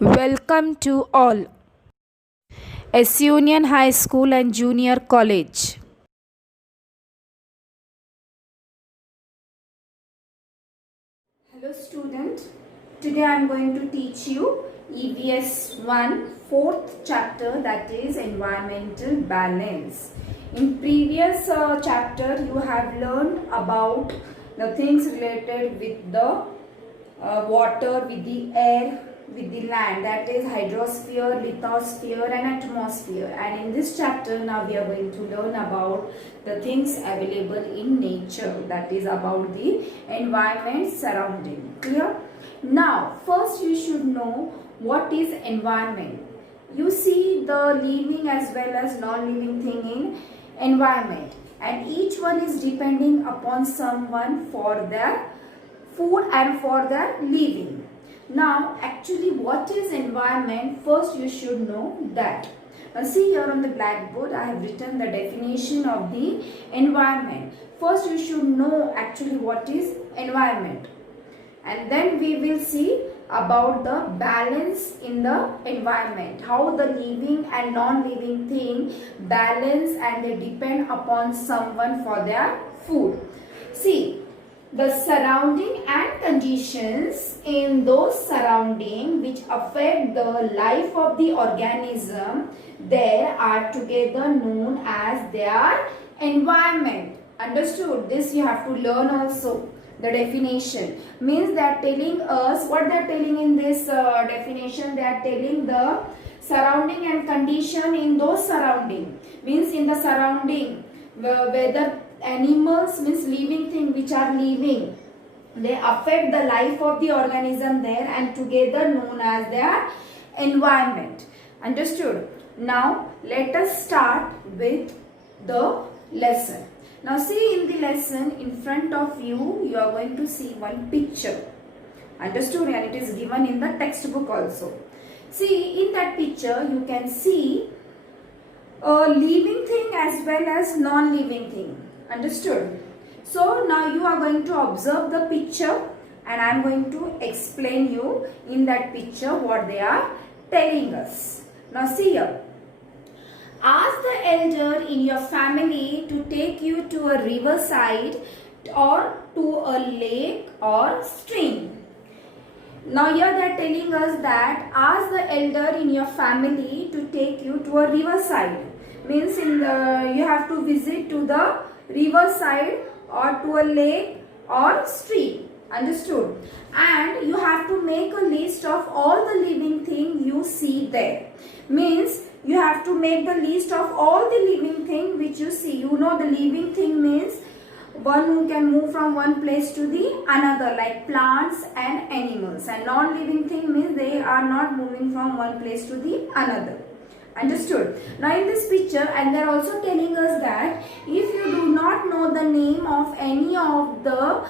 Welcome to all. S Union High School and Junior College. Hello student. Today I am going to teach you EVS 1 fourth chapter, that is environmental balance. In previous chapter you have learned about the things related with the water, with the air, with the land, that is hydrosphere, lithosphere and atmosphere. And in this chapter now we are going to learn about the things available in nature, that is about the environment surrounding. Clear? Now first you should know what is environment. You see the living as well as non-living thing in environment, and each one is depending upon someone for their food and for their living. Now actually what is environment? First you should know that. Now see here on the blackboard I have written the definition of the environment. First you should know actually what is environment, and then we will see about the balance in the environment, how the living and non-living thing balance and they depend upon someone for their food. See, the surrounding and conditions in those surrounding which affect the life of the organism, they are together known as their environment. Understood? This you have to learn also. The definition means they are telling us what they are telling in this definition. They are telling the surrounding and condition in those surrounding, means in the surrounding whether animals, means living thing which are living, they affect the life of the organism there and together known as their environment. Understood? Now let us start with the lesson. Now see, in the lesson in front of you, you are going to see one picture. Understood? And it is given in the textbook also. See, in that picture you can see a living thing as well as non-living thing. Understood? So now you are going to observe the picture and I am going to explain you in that picture what they are telling us. Now see here. Ask the elder in your family to take you to a riverside or to a lake or stream. Now here they are telling us that ask the elder in your family to take you to a riverside. Means you have to visit to the riverside or to a lake or stream. Understood? And you have to make a list of all the living things you see there. Means you have to make the list of all the living things which you see. You know the living thing means one who can move from one place to the another, like plants and animals. And non-living thing means they are not moving from one place to the another. Understood? Now in this picture, and they are also telling us that if you do not know the name of any of the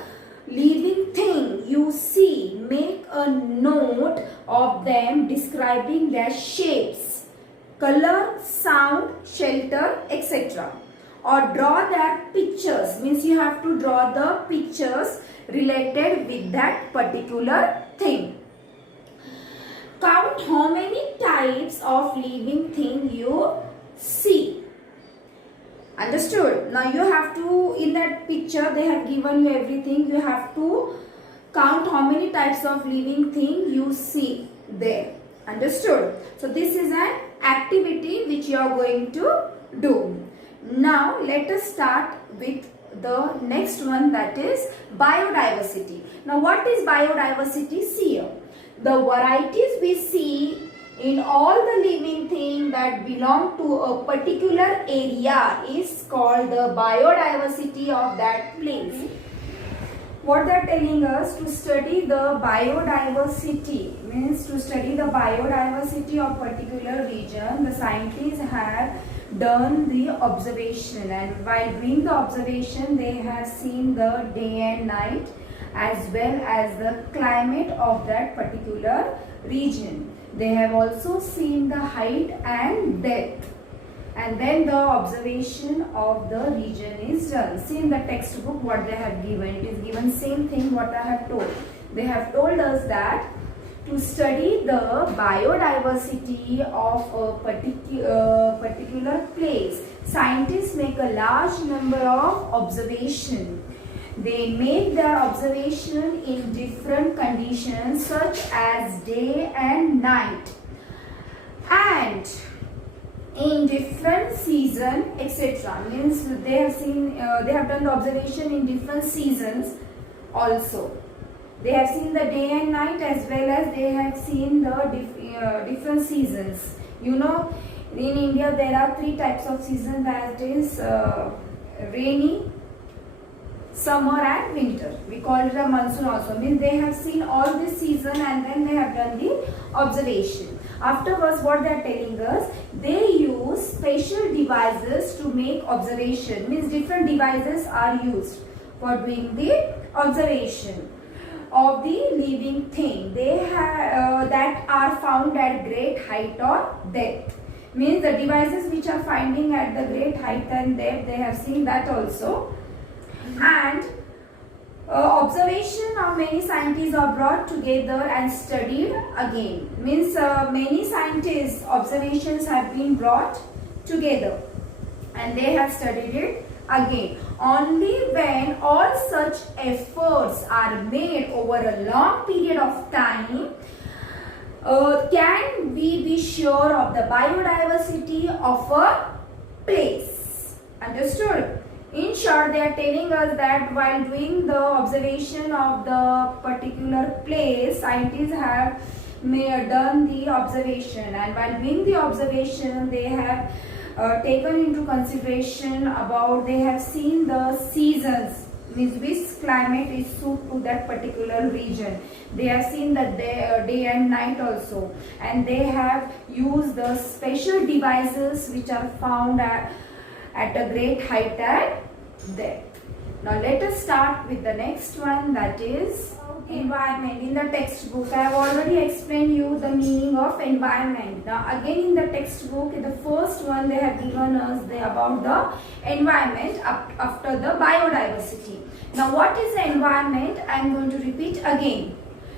living thing you see, make a note of them describing their shapes, color, sound, shelter, etc. Or draw their pictures, means you have to draw the pictures related with that particular thing. Count how many types of living thing you see. Understood? Now you have to, in that picture they have given you everything. You have to count how many types of living thing you see there. Understood? So this is an activity which you are going to do. Now let us start with the next one, that is biodiversity. Now what is biodiversity? See here. The varieties we see in all the living things that belong to a particular area is called the biodiversity of that place. What they are telling us, to study the biodiversity, means to study the biodiversity of particular region, the scientists have done the observation, and while doing the observation they have seen the day and night as well as the climate of that particular region. They have also seen the height and depth, and then the observation of the region is done. See in the textbook what they have given, it is given same thing what I have told. They have told us that to study the biodiversity of a particular place, scientists make a large number of observations. They make their observation in different conditions such as day and night, and in different season, etc. Means they have done the observation in different seasons also. They have seen the day and night, as well as they have seen the different seasons. You know, in India there are 3 types of seasons, that is rainy, summer and winter. We call it a monsoon also. Means they have seen all this season and then they have done the observation. Afterwards, what they are telling us, they use special devices to make observation. Means different devices are used for doing the observation of the living thing. They have that are found at great height or depth. Means the devices which are finding at the great height and depth, they have seen that also. And observation of many scientists are brought together and studied again. Means many scientists' observations have been brought together and they have studied it again. Only when all such efforts are made over a long period of time can we be sure of the biodiversity of a place. Understood? In short, they are telling us that while doing the observation of the particular place, scientists have done the observation, and while doing the observation they have taken into consideration about, they have seen the seasons, means which climate is suit to that particular region. They have seen the day and night also, and they have used the special devices which are found at a great height and depth. Now let us start with the next one, that is environment. In the textbook I have already explained you the meaning of environment. Now again in the textbook, in the first one they have given us about the environment after the biodiversity. Now what is the environment? I am going to repeat again.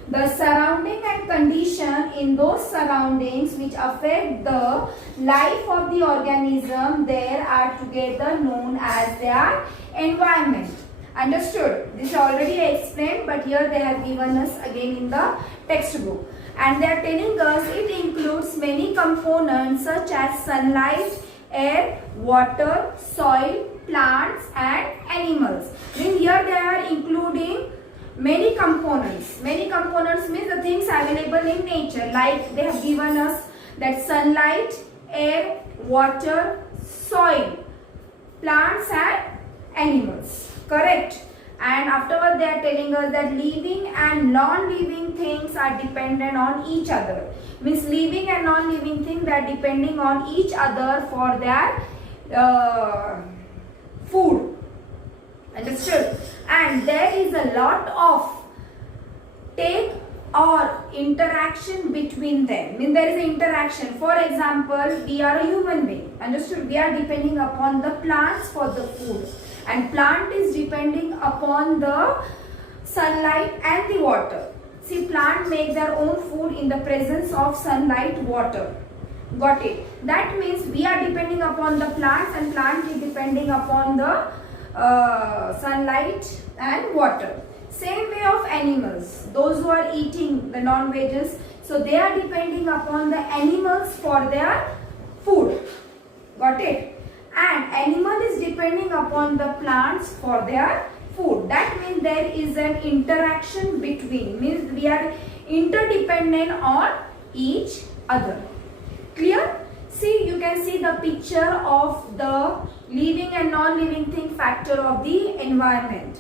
The surrounding and condition in those surroundings which affect the life of the organism there are together known as their environment. Understood? This is already explained, but here they have given us again in the textbook. And they are telling us it includes many components such as sunlight, air, water, soil, plants and animals. Then here they are including many components. Many components means the things available in nature, like they have given us that sunlight, air, water, soil, plants and animals. Correct? And afterwards they are telling us that living and non-living things are dependent on each other. Means living and non-living things, they are depending on each other for their food. Understood? And there is a lot of take or interaction between them. Means there is an interaction. For example, we are a human being. Understood? We are depending upon the plants for the food, and plant is depending upon the sunlight and the water. See, plant make their own food in the presence of sunlight, water. Got it? That means we are depending upon the plants and plant is depending upon the sunlight and water. Same way of animals, those who are eating the non-veggies, so they are depending upon the animals for their food. Got it? And animal is depending upon the plants for their food. That means there is an interaction between, means we are interdependent on each other. Clear? See, you can see the picture of the living and non-living thing factor of the environment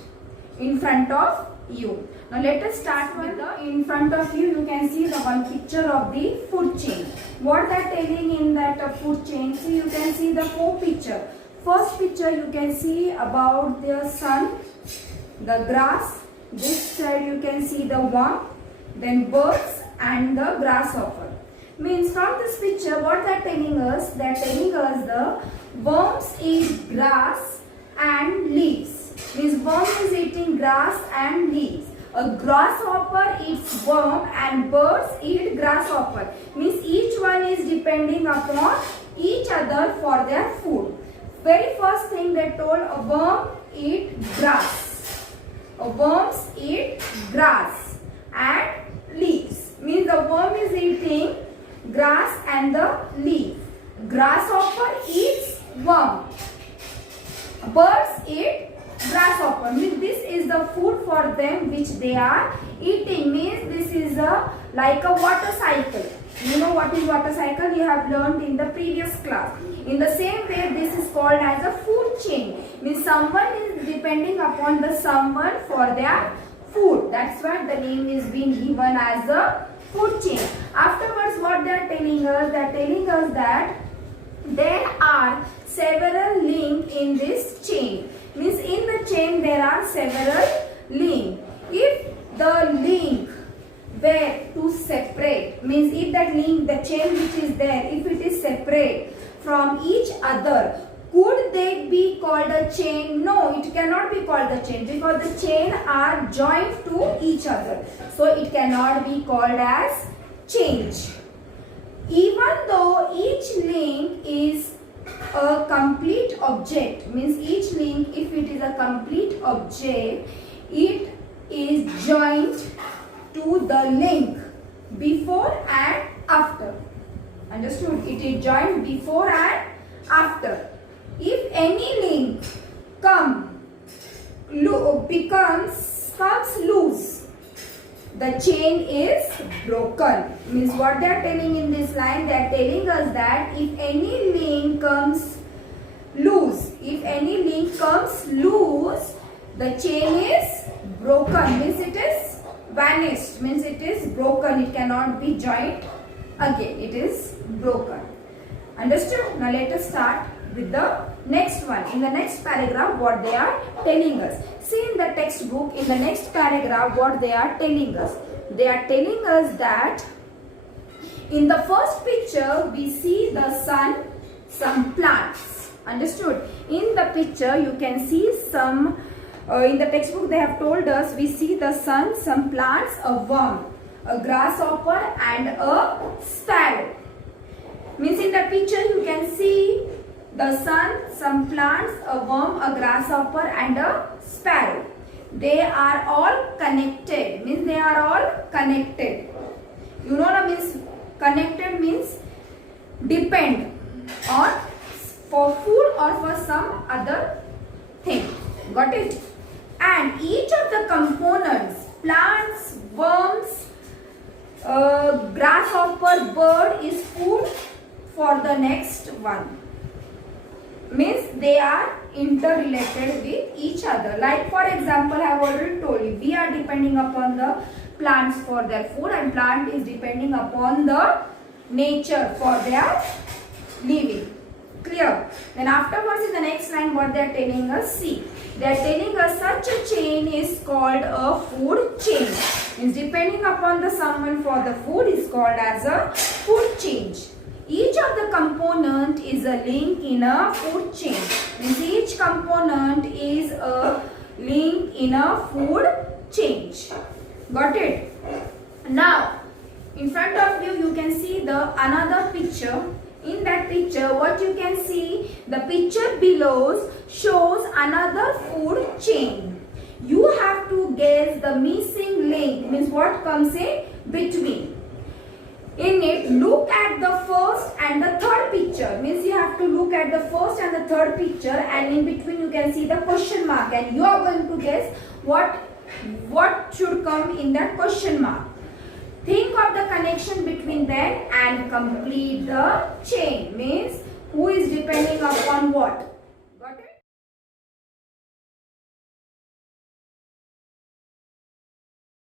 in front of you. Now let us start with the, in front of you, you can see the one picture of the food chain. What they are telling in that food chain, see, you can see the 4 picture. First picture you can see about the sun, the grass, this side you can see the worm, then birds and the grasshopper. Means from this picture what they are telling us, they are telling us the worms eat grass and leaves. Means worm is eating grass and leaves. A grasshopper eats worm and birds eat grasshopper. Means each one is depending upon each other for their food. Very first thing they told, a worm eat grass. Worms eat grass and leaves. Means the worm is eating grass and the leaf. Grasshopper eats worm. Birds eat grasshopper. Means this is the food for them which they are eating. Means this is like a water cycle. You know what is water cycle? You have learned in the previous class. In the same way, this is called as a food chain. Means someone is depending upon the someone for their food. That's why the name is being given as a food chain. Afterwards, what they are telling us? They are telling us that there are several links in this chain. Means in the chain there are several links. If the link were to separate, means if that link, the chain which is there, if it is separate from each other, could they be called a chain? No, it cannot be called a chain because the chain are joined to each other. So it cannot be called as chain. Even though each link is a complete object, means each link, if it is a complete object, it is joined to the link before and after. Understood? It is joined before and after. If any link comes loose, the chain is broken. Means what they are telling in this line, they are telling us that if any link comes loose, the chain is broken. Means it is vanished. Means it is broken. It cannot be joined again. It is broken. Understood? Now let us start with the next one. In the next paragraph, what they are telling us. See in the textbook, in the next paragraph, what they are telling us. They are telling us that in the first picture, we see the sun, some plants. Understood? In the picture, you can see some, in the textbook, they have told us, we see the sun, some plants, a worm, a grasshopper and a sparrow. Means in the picture, you can see the sun, some plants, a worm, a grasshopper and a sparrow. They are all connected. Means they are all connected. You know what means connected means depend on for food or for some other thing. Got it? And each of the components, plants, worms, grasshopper, bird is food for the next one. Means they are interrelated with each other. Like for example, I have already told you, we are depending upon the plants for their food and plant is depending upon the nature for their living. Clear? Then afterwards in the next line what they are telling us, see. They are telling us such a chain is called a food chain. Means depending upon the someone for the food is called as a food chain. Each of the component is a link in a food chain. Means each component is a link in a food chain. Got it? Now, in front of you, you can see the another picture. In that picture, what you can see, the picture below shows another food chain. You have to guess the missing link. Means what comes in between. In it, look at the first and the third picture. Means you have to look at the first and the third picture, and in between you can see the question mark, and you are going to guess what should come in that question mark. Think of the connection between them and complete the chain. Means who is depending upon